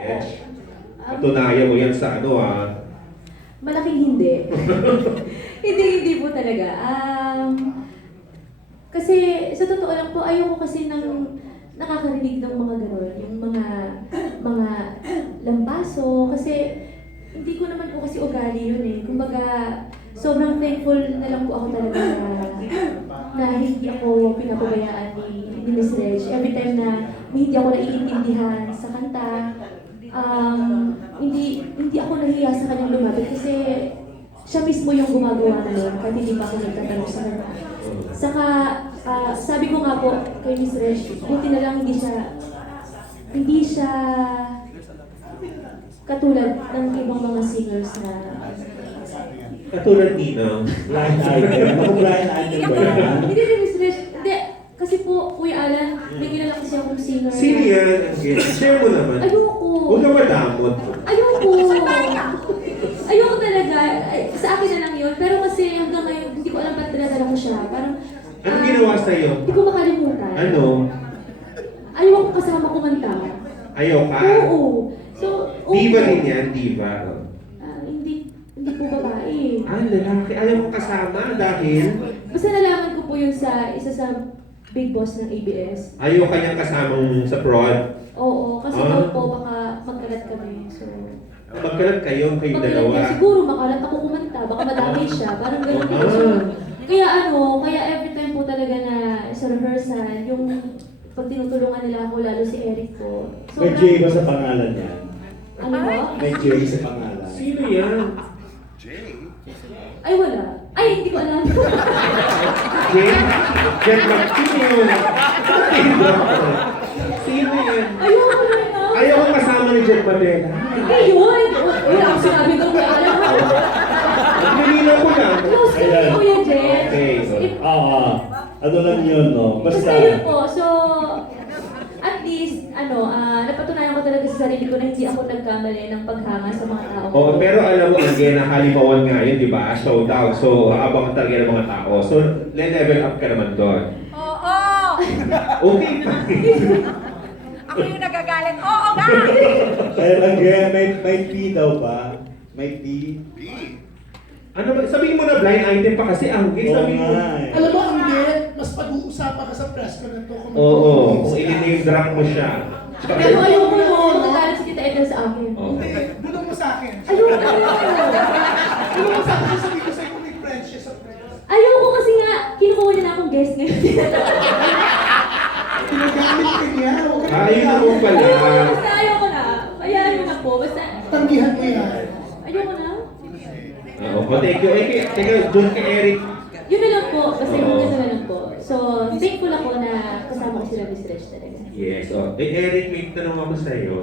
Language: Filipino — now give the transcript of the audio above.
Edge. Patunayan mo yan sa ano Malaking hindi. Hindi po talaga. Kasi sa totoo lang po, ayoko kasi ng nakakarinig ng mga gano'n, yung mga lampaso, kasi hindi ko naman po kasi ugali yun eh. Kumbaga, sobrang thankful na lang po ako talaga na hindi ako pinapabayaan ni Miss Reg. Every time na hindi ako naiintindihan sa kanta, hindi ako nahiya sa kanyang lumapit kasi siya mismo yung gumagawa na nun kahit hindi pa ako nagtatanong sa kanya. Saka, sabi ko nga po kay Miss Reg, buti na lang hindi siya katulad ng ibang mga singers na katulad nino. Blind item. Ako blind item ba yan? Hindi, Miss Reg. Hindi. Kasi po, Kuya Alan, may kilala kasi akong singer. Sino yan? Share mo naman. Ayoko. Huwag ka madamot. Ayoko. Ayoko talaga. Sa akin na lang yun. Pero kasi hanggang ngayon, hindi ko alam ba't tinadala ko siya. Parang, Anong ginawa sa'yo? hindi ko makalimutan. Ano? Ayaw ko kasama kumanta. Ayaw ka? Oo. So, okay. Diva din yan, diva. Hindi po babae. Lalaki. Ayaw mo kasama dahil Basta nalaman ko po yun sa isa sa big boss ng ABS. ayaw kanyang kasamang sa prod. Oo, kasi daw po baka magkalat kami. So, Magkalat kayong magkalat dalawa. niya. Siguro makalat ako kumanta, baka madami siya. Parang ganun po. So, kaya every time po talaga na sa rehearsal, yung pag tinutulungan nila ako, lalo si Eric po. May J ba sa pangalan niya? Ano ba? May J sa pangalan. Sino yan? Ay, wala. Ay, hindi ko alam. Jen? Jen Martino. Sino yan? Ayoko na na. Ayaw ko kasama ni Jen Madela. Hindi yun. Wala akong sinabi ko. Wala alam ko. Nilinaw ko lang. Close ko ni Kuya Jen. Okay. Ano lang yun, no? Basta Basta, yun po. So, at least, napatunayan ko talaga sa sarili ko na hindi ako nagkamali ng paghanga sa mga tao. Oo, pero alam mo, again, nakalimawan nga yun, di ba? Showdown. So, habang talaga ng mga tao. So, level up ka naman doon. Oo! Okay pa. Ako yung nagagalit. Oo nga! pero again, may P daw ba? May P? Ano ba? Sabihin mo na blind item pa kasi ang gay. Oo Sabihin mo. nga eh. Alam mo, ang get, mas pag-uusapan ka sa press ko na ito. Oo, kung i-name drop mo siya. Pero ayoko na magagalit si Tita Edna sa akin. Oo. Bulong mo sa akin. Ayoko. Bulong mo sa akin, sabi ko sa'yo kung may friends siya sa press. Ayoko kasi nga, kinukuha niya na akong guest ngayon. Pinagamit ka niya. Huwag ka Ayun naman pala. Basta ayoko na. Hayaan mo na po. Basta, Tanggihan mo yan. ayoko na. Oo, thank you. Teka, doon kay Eric. Yun na lang po. Basta yun na lang po. So, thankful ako na kasama ko sila Miss Reg talaga. Yes. Eric, may tanong ako sa'yo.